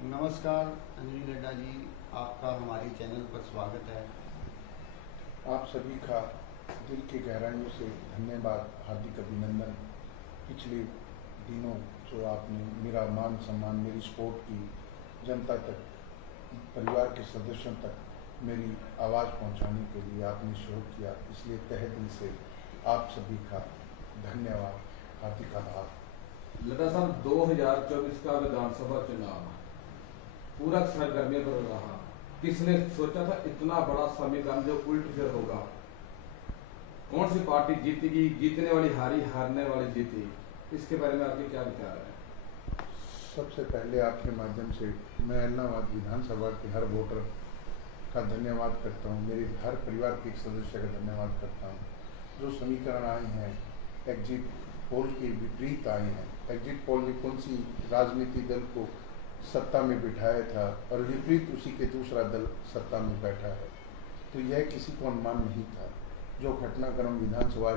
नमस्कार अंजलि लड्डा जी, आपका हमारे चैनल पर स्वागत है। आप सभी का दिल की गहराइयों से धन्यवाद, हार्दिक अभिनंदन। पिछले दिनों जो आपने मेरा मान सम्मान, मेरी सपोर्ट की, जनता तक, परिवार के सदस्यों तक मेरी आवाज़ पहुंचाने के लिए आपने सहयोग किया, इसलिए तहे दिल से आप सभी का धन्यवाद, हार्दिक आभार। लता साहब, 2024 का विधानसभा चुनाव पूरा सरगर्मी पर रहा। किसने सोचा था इतना बड़ा समीकरण जो उल्ट फिर होगा? कौन सी पार्टी जीतेगी? जीतने वाली हारी, हारने वाली जीती। इसके बारे में आपके क्या विचार है? सबसे पहले आपके माध्यम से मैं इलाहाबाद विधानसभा के हर वोटर का धन्यवाद करता हूँ, मेरे हर परिवार के एक सदस्य का धन्यवाद करता हूँ। जो समीकरण आए हैं एग्जिट पोल के विपरीत आए हैं। एग्जिट पोल ने कौन सी राजनीतिक दल को सत्ता में बिठाया था और विपरीत उसी के दूसरा दल सत्ता में बैठा है, तो यह किसी को अनुमान नहीं था। जो घटनाक्रम विधानसभा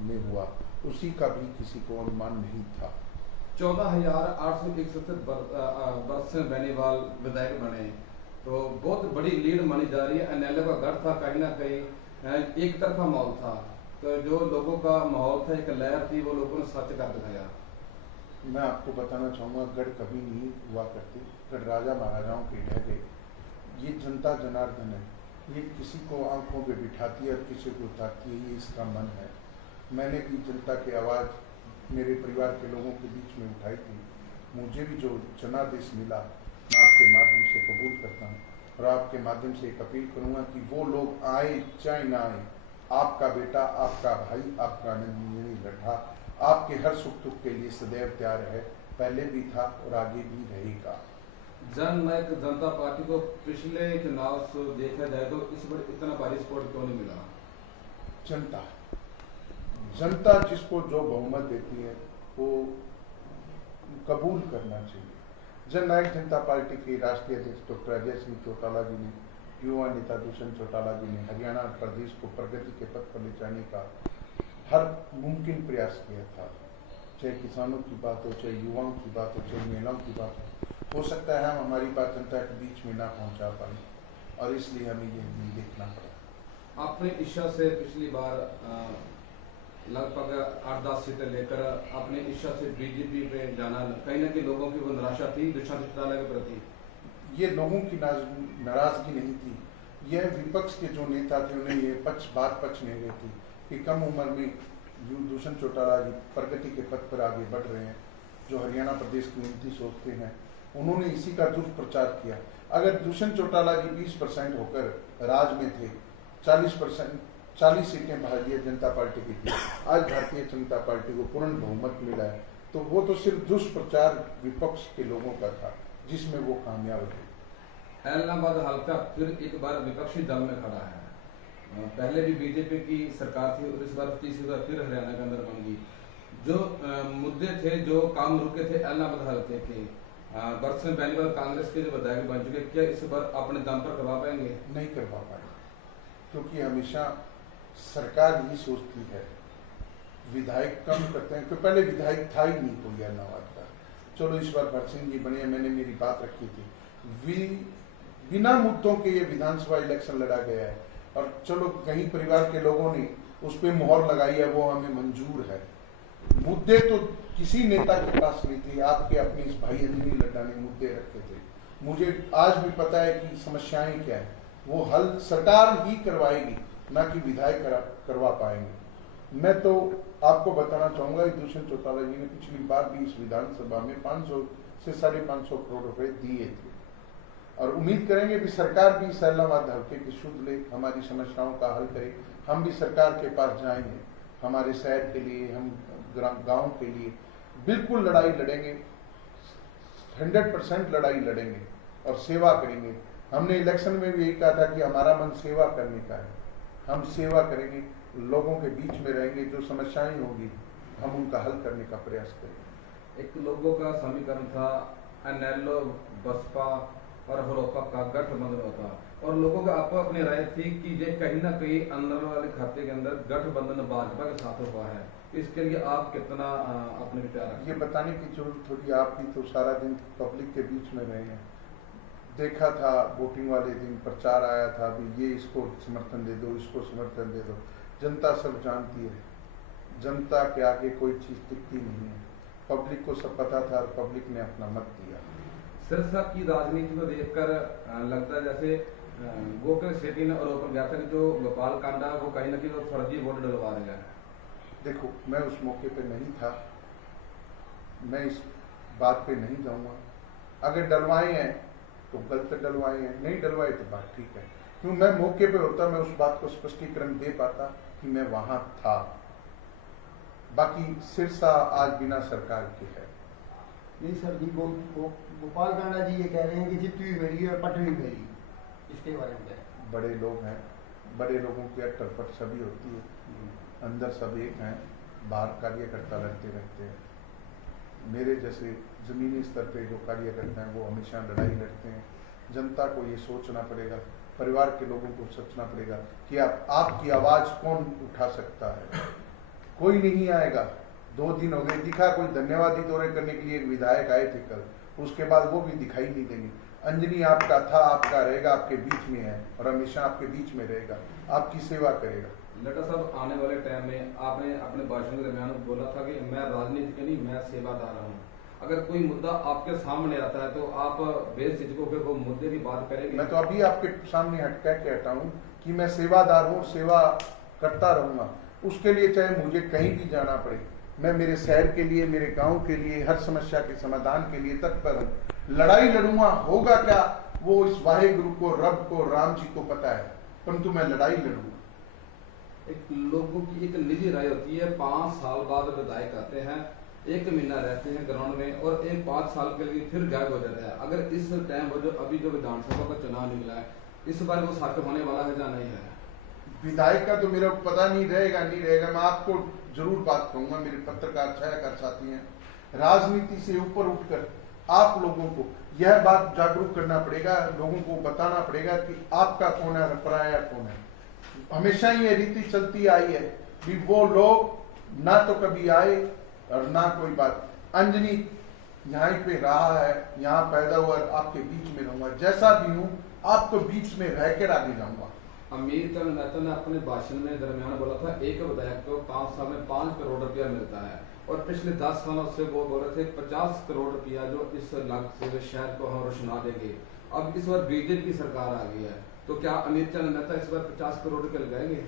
में हुआ उसी का भी किसी को अनुमान नहीं था। 14,861 वर्ष से बेनीवाल विधायक बने, तो बहुत बड़ी लीड मानी जा रही है। एनएलए का गढ़ था, कहीं ना कहीं एक तरफा माहौल था, तो जो लोगों का माहौल था, एक लहर थी, वो लोगों ने सच कर दिखाया। मैं आपको बताना चाहूँगा, गढ़ कभी नहीं हुआ करते, गढ़ राजा महाराजाओं के ढह गए। ये जनता जनार्दन है, ये किसी को आंखों पे बिठाती है और किसी को उतारती है, ये इसका मन है। मैंने भी जनता की आवाज़ मेरे परिवार के लोगों के बीच में उठाई थी। मुझे भी जो जनादेश मिला मैं आपके माध्यम से कबूल करता हूँ और आपके माध्यम से एक अपील करूँगा कि वो लोग आए चाहे ना आए, आपका बेटा, आपका भाई, आपका अंजलि लड्डा आपके हर सुख दुख के लिए सदैव तैयार है, पहले भी था और आगे भी रहेगा। जननायक जनता पार्टी को पिछले चुनाव से देखा जाए तो इस बार इतना भारी सपोर्ट क्यों नहीं मिला? जनता जिसको जो बहुमत देती है वो कबूल करना चाहिए। जननायक जनता पार्टी के राष्ट्रीय अध्यक्ष डॉक्टर अजय सिंह चौटाला जी ने, युवा नेता दुष्यंत चौटाला जी ने हरियाणा प्रदेश को प्रगति के पथ पर ले जाने का हर मुमकिन प्रयास किया था। चाहे किसानों की बात हो, चाहे युवाओं की बात हो, चाहे महिलाओं की बात हो सकता है हम हमारी बात जनता के बीच में ना पहुंचा पाए और इसलिए हमें ये नहीं देखना पड़ा। अपनी इच्छा से पिछली बार लगभग 8-10 सीटें लेकर अपनी इच्छा से बीजेपी पे जाना, कहीं ना कहीं लोगों की वो निराशा थी दुष्यंत चौटाला के प्रति। ये लोगों की नाराजगी नहीं थी, यह विपक्ष के जो नेता थे उन्हें ये पक्ष नहीं रही थी कि कम उम्र में दुष्यंत चौटाला जी प्रगति के पथ पर आगे बढ़ रहे हैं, जो हरियाणा प्रदेश की उन्नति सोचते हैं, उन्होंने इसी का दुष्प्रचार किया। अगर दुष्यंत चौटाला जी 20% होकर राज में थे, 40 सीटें भारतीय जनता पार्टी की थी, आज भारतीय जनता पार्टी को पूर्ण बहुमत मिला है, तो वो तो सिर्फ दुष्प्रचार विपक्ष के लोगों का था जिसमें वो कामयाब रहे। इलाहाबाद हल्का फिर एक बार विपक्षी दल में खड़ा है। पहले भी बीजेपी की सरकार थी और इस बार तीसरी बार फिर हरियाणा के अंदर बन गई। जो मुद्दे थे, जो काम रुके थे इलाहाबाद हल्के के, वर्ष में बेनीवाल कांग्रेस के जो विधायक बन चुके, क्या इस बार अपने दम पर करवा पाएंगे? नहीं करवा पाएंगे, क्योंकि हमेशा सरकार ही सोचती है विधायक कम करते हैं, क्योंकि पहले विधायक था ही नहीं कोई इलाहाबाद का। चलो इस बार भरत सिंह जी बने, मैंने मेरी बात रखी थी, बिना मुद्दों के ये विधानसभा इलेक्शन लड़ा गया है और चलो कहीं परिवार के लोगों ने उस पर मोहर लगाई है, वो हमें मंजूर है। मुद्दे तो किसी नेता के पास नहीं थे, आपके अपने इस भाई अंजलि लड्डा ने मुद्दे रखे थे। मुझे आज भी पता है कि समस्याएं क्या है, वो हल सरकार ही करवाएगी, ना कि विधायक करवा पाएंगे। मैं तो आपको बताना चाहूंगा कि दुष्यंत चौटाला जी ने पिछली बार भी इस विधानसभा में 500 से 550 करोड़ रुपए दिए थे और उम्मीद करेंगे कि सरकार भी इलाहाबाद हल्के की सुध ले, हमारी समस्याओं का हल करे। हम भी सरकार के पास जाएंगे, हमारे शहर के लिए, हम गांव के लिए बिल्कुल लड़ाई लड़ेंगे, 100% लड़ाई लड़ेंगे और सेवा करेंगे। हमने इलेक्शन में भी यही कहा था कि हमारा मन सेवा करने का है, हम सेवा करेंगे, लोगों के बीच में रहेंगे, जो समस्याएं होगी हम उनका हल करने का प्रयास करेंगे। एक लोगों का समीकरण था एनएलओ, बसपा और हरोपा का गठबंधन होता और लोगों का आपको अपनी राय थी कि ये कहीं ना कहीं अंदर वाले खाते के अंदर गठबंधन भाजपा के साथ हुआ है। इसके लिए आप कितना अपने विचार रखते ये हैं? बताने की जरूरत थोड़ी, आप भी तो सारा दिन पब्लिक के बीच में रहे हैं। देखा था वोटिंग वाले दिन प्रचार आया था, अभी ये इसको समर्थन दे दो, इसको समर्थन दे दो। जनता सब जानती है, जनता के आगे कोई चीज टिकती नहीं है। पब्लिक को सब पता था और पब्लिक ने अपना मत दिया। सिरसा की राजनीति को देखकर लगता है जैसे गोकुल शेट्टी ने आरोप लगाया था कि जो गोपाल कांडा वो कहीं ना कहीं वो फर्जी वोट डलवा रहे हैं। देखो, मैं उस मौके पे नहीं था, मैं इस बात पे नहीं जाऊंगा। अगर डलवाए हैं तो गलत डलवाए हैं, नहीं डलवाए तो बात ठीक है। क्यों मैं मौके पे होता, मैं उस बात को स्पष्टीकरण दे पाता कि मैं वहां था। बाकी सिरसा आज बिना सरकार के है। नहीं सर जी, गोपाल कांडा जी ये कह रहे हैं कि जितनी भी मेरी और पट भी मेरी, इसके बारे में क्या है? बड़े लोग हैं, बड़े लोगों की अटपट सभी होती है, अंदर सब एक हैं, बाहर कार्यकर्ता लड़ते रहते हैं। मेरे जैसे जमीनी स्तर पे जो कार्यकर्ता हैं वो हमेशा लड़ाई लड़ते हैं। जनता को ये सोचना पड़ेगा, परिवार के लोगों को सोचना पड़ेगा कि आपकी आवाज कौन उठा सकता है। कोई नहीं आएगा। 2 दिन हो गए, दिखा कोई धन्यवादी दौरे करने के लिए एक विधायक आए थे कल, उसके बाद वो भी दिखाई नहीं देंगे। अंजनी आपका था, आपका रहेगा, आपके बीच में है और हमेशा आपके बीच में रहेगा, आपकी सेवा करेगा। लटा साहब, आने वाले टाइम में आपने अपने भाषण के दरमियान बोला था कि मैं राजनीति के नहीं, मैं सेवादार हूँ। अगर कोई मुद्दा आपके सामने आता है तो आप बेझिझक होकर वो मुद्दे की बात करेंगे? मैं तो अभी आपके सामने हटका के हटा हूँ कि मैं सेवादार हूँ, सेवा करता रहूंगा। उसके लिए चाहे मुझे कहीं भी जाना पड़े, मैं मेरे शहर के लिए, मेरे गांव के लिए, हर समस्या के समाधान के लिए तत्पर हूँ। लड़ाई लड़ूंगा, होगा क्या वो इस वाहेगुरु को, रब को, राम जी को पता है, परंतु मैं लड़ाई लड़ूंगा। एक लोगों की एक निजी राय होती है, 5 साल बाद विधायक आते हैं, 1 महीना रहते हैं ग्राउंड में और 5 साल के लिए फिर गायब हो जाता है। अगर इस टाइम वो जो अभी जो विधानसभा का चुनाव निकला है, इस बार वो सार्थक होने वाला है या नहीं है? विधायक का तो मेरा पता नहीं रहेगा, नहीं रहेगा। मैं आपको जरूर बात कहूंगा, मेरे पत्रकार छायाकार साथी हैं, राजनीति से ऊपर उठकर आप लोगों को यह बात जागरूक करना पड़ेगा, लोगों को बताना पड़ेगा कि आपका कौन है, पराया कौन है। हमेशा ये रीति चलती आई है कि वो लोग ना तो कभी आए और ना कोई बात। अंजनी यहाँ पे रहा है, यहाँ पैदा हुआ, आपके बीच में रहूंगा, जैसा भी हूँ आपको बीच में रहकर आगे जाऊंगा। अमित मेहता ने अपने भाषण में दरमियान बोला था, एक विधायक को 5 साल में 5 करोड़ रुपया मिलता है और पिछले 10 सालों से वो बोल रहे थे 50 करोड़ रुपया जो इस लागत से शहर को हम रोशना देंगे। अब इस बार बीजेपी की सरकार आ गई है, तो क्या अमित मेहता इस बार 50 करोड़ रुपए लगाएंगे?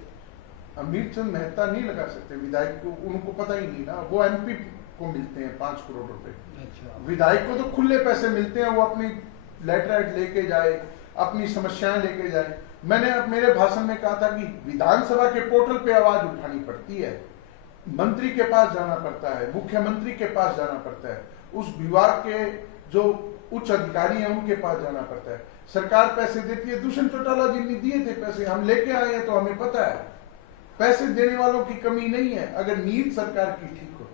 अमित चंद मेहता नहीं लगा सकते विधायक को, उनको पता ही नहीं ना। वो एमपी को मिलते हैं 5 करोड़ रुपए। अच्छा। विधायक को तो खुले पैसे मिलते हैं, वो अपनी लेटराइट लेके जाए, अपनी समस्याएं लेके जाए। मैंने मेरे भाषण में कहा था कि विधानसभा के पोर्टल पे आवाज उठानी पड़ती है, मंत्री के पास जाना पड़ता है, मुख्यमंत्री के पास जाना पड़ता है, उस विभाग के जो उच्च अधिकारी हैं उनके पास जाना पड़ता है। सरकार पैसे देती है, दुष्यंत चौटाला जी ने दिए थे पैसे, हम लेके आए हैं तो हमें पता है। पैसे देने वालों की कमी नहीं है, अगर नीयत सरकार की ठीक हो।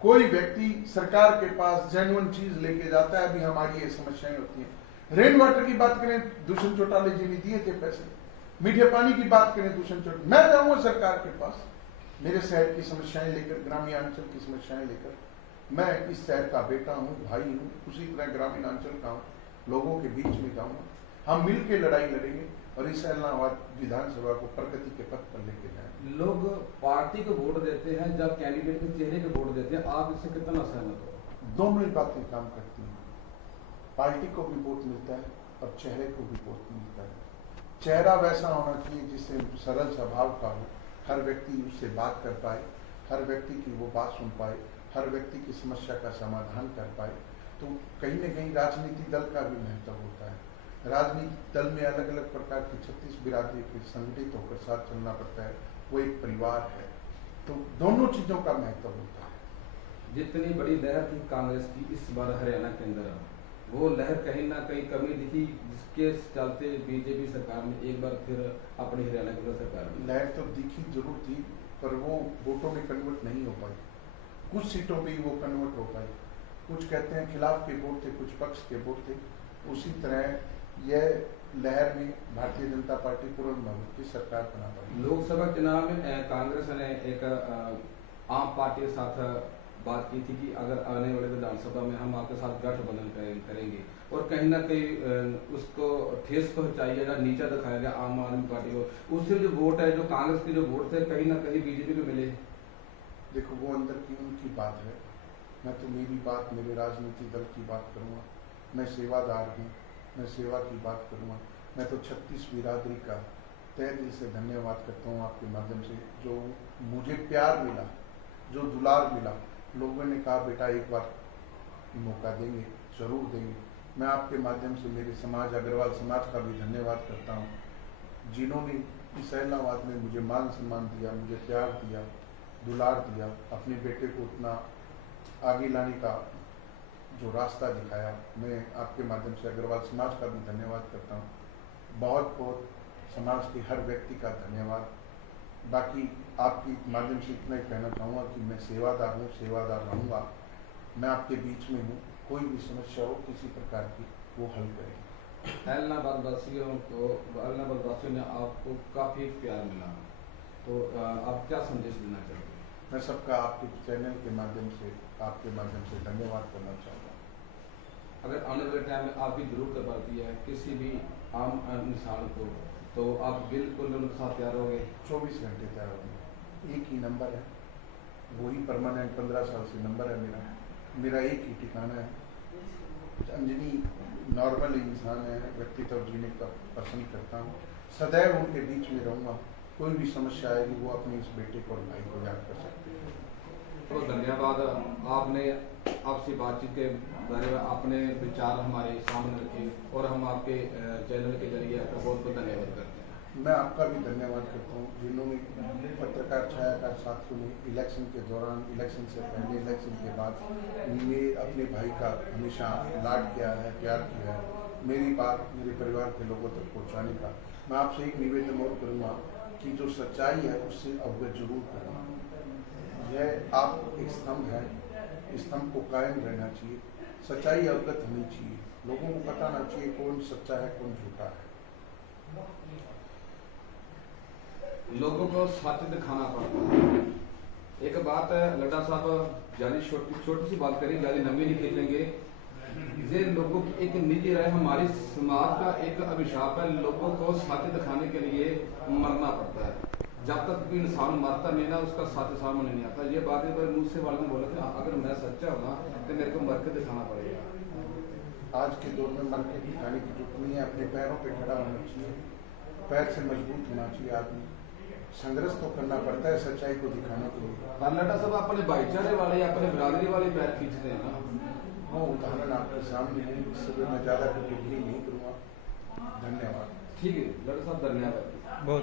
कोई व्यक्ति सरकार के पास जेन्युइन चीज लेके जाता है, अभी हमारी ये समस्याएं होती हैं। रेन वाटर की बात करें, दुष्यंत चौटाला जी ने दिए थे पैसे। मीठे पानी की बात करें, दुष्यंत चौटाला। मैं जाऊंगा सरकार के पास, मेरे शहर की समस्याएं लेकर, ग्रामीण अंचल की समस्याएं लेकर। मैं इस शहर का बेटा हूँ, भाई हूँ, उसी तरह ग्रामीण अंचल का हूँ, लोगों के बीच में जाऊंगा। हम मिल के लड़ाई लड़ेंगे और इस इलाहाबाद विधानसभा को प्रगति के पथ पर लेके जाएंगे। लोग पार्टी को वोट देते हैं, जब कैंडिडेट के चेहरे को वोट देते हैं, आप इससे कितना सहमत हो? दोनों ही बातें काम करती हैं। पार्टी को भी वोट मिलता है और चेहरे को भी वोट मिलता है। चेहरा वैसा होना चाहिए जिससे सरल स्वभाव का हो, हर व्यक्ति उससे बात कर पाए, हर व्यक्ति की वो बात सुन पाए, हर व्यक्ति की समस्या का समाधान कर पाए। तो कहीं न कहीं राजनीतिक दल का भी महत्व होता है। राजनीतिक दल में अलग अलग प्रकार की 36 बिरादरी के संगठित होकर साथ चलना पड़ता है, वो एक परिवार है। तो दोनों चीजों का महत्व होता है। जितनी बड़ी लहर थी कांग्रेस की इस बार हरियाणा के अंदर, वो लहर कहीं ना कहीं कमी दिखी, जिसके चलते बीजेपी सरकार ने एक बार फिर अपनी हरियाणा की सरकार में लहर तो दिखी जरूर थी, पर वो वोटों में कन्वर्ट नहीं हो पाई। कुछ सीटों पे ही वो कन्वर्ट हो पाई। कुछ कहते हैं खिलाफ के वोट थे, कुछ पक्ष के वोट थे। उसी तरह यह लहर में भारतीय जनता पार्टी पूर्ण बहुमत की सरकार बना पाई। लोकसभा चुनाव में कांग्रेस ने एक आम पार्टी के साथ बात की थी कि अगर आने वाले विधानसभा में हम आपके साथ गठबंधन करेंगे, और कहीं ना कहीं उसको ठेस पहुंचाई या नीचा दिखाया गया आम आदमी पार्टी को, उससे जो वोट है, जो कांग्रेस के जो वोट थे, कहीं ना कहीं बीजेपी को मिले। देखो, वो अंदर की उनकी बात है, मैं तो मेरी बात, मेरे राजनीतिक दल की बात करूँगा। मैं सेवादार हूँ, मैं सेवा की बात करूँगा। मैं तो 36 बिरादरी का तहे दिल से धन्यवाद करता हूँ आपके माध्यम से। जो मुझे प्यार मिला, जो दुलार मिला, लोगों ने कहा बेटा एक बार मौका देंगे, ज़रूर देंगे। मैं आपके माध्यम से मेरे समाज, अग्रवाल समाज का भी धन्यवाद करता हूँ, जिन्होंने इस इलाहाबाद में मुझे मान सम्मान दिया, मुझे प्यार दिया, दुलार दिया, अपने बेटे को उतना आगे लाने का जो रास्ता दिखाया। मैं आपके माध्यम से अग्रवाल समाज का भी धन्यवाद करता हूँ। बहुत बहुत समाज के हर व्यक्ति का धन्यवाद। बाकी आपके माध्यम से इतना ही कहना चाहूँगा कि मैं सेवादार हूँ, सेवादार रहूँगा। मैं आपके बीच में हूँ, कोई भी समस्या हो किसी प्रकार की, वो हल करेंगे। ऐलनाबाद वासियों ने आपको काफ़ी प्यार मिला, तो आप क्या संदेश देना चाहोगे? मैं सबका आपके चैनल के माध्यम से, आपके माध्यम से धन्यवाद करना चाहूँगा। अगर आने वाले टाइम में आपकी जरूरत पड़ती है किसी भी आम इंसान को, तो आप बिल्कुल उनके साथ तैयार होंगे? 24 घंटे तैयार होंगे। एक ही नंबर है, वही परमानेंट 15 साल से नंबर है मेरा एक ही ठिकाना है। अंजनी नॉर्मल इंसान है, व्यक्तित्व जीने का पसंद करता हूँ, सदैव उनके बीच में रहूँगा। कोई भी समस्या आएगी, वो अपने इस बेटे को और भाई को याद कर सकते हैं। तो धन्यवाद, आपने आपसे बातचीत के बारे में अपने विचार हमारे सामने रखे, और हम आपके चैनल के जरिए आपका बहुत बहुत धन्यवाद करते हैं। मैं आपका भी धन्यवाद करता हूँ, जिन्होंने पत्रकार, छायाकार साथियों ने इलेक्शन के दौरान, इलेक्शन से पहले, इलेक्शन के बाद मेरे अपने भाई का हमेशा लाड किया है, प्यार किया है। मेरी बात मेरे परिवार के लोगों तक पहुँचाने का मैं आपसे एक निवेदन और करूँगा कि जो सच्चाई है उससे अवगत जरूर करना। यह आप एक स्तंभ है, स्तंभ को कायम रहना चाहिए, सच्चाई अवगत होनी चाहिए, लोगों को बताना चाहिए कौन सच्चा है कौन झूठा है। लोगों को सच दिखाना पड़ता है। एक बात है लड्डा साहब, जानी छोटी सी बात करें, ज़्यादा लंबी नहीं खींचेंगे। ये लोगों की एक निजी राय, हमारी समाज का एक अभिशाप है, लोगों को सच दिखाने के लिए मरना पड़ता है। जब तक भी इंसान मरता नहीं ना, उसका सच सामने नहीं आता। ये बात एक बार मुझ से वाले ने बोला था, अगर मैं सच्चा हूँ ना तो मेरे को मर के दिखाना पड़ेगा। आज के दौर में मर के दिखाने की जरूरत नहीं है, अपने पैरों पे खड़ा होना चाहिए, पैर से मजबूत होना चाहिए। आदमी संघर्ष तो करना पड़ता है सच्चाई को दिखाने के लिए। लड्डा साहब अपने भाईचारे वाले, अपने बिरादरी वाले पैर खींचते हैं ना, वो उदाहरण आपके सामने है, इससे मैं ज़्यादा टिप्पणी नहीं करूँगा। धन्यवाद। ठीक है लड्डा साहब, धन्यवाद। बहुत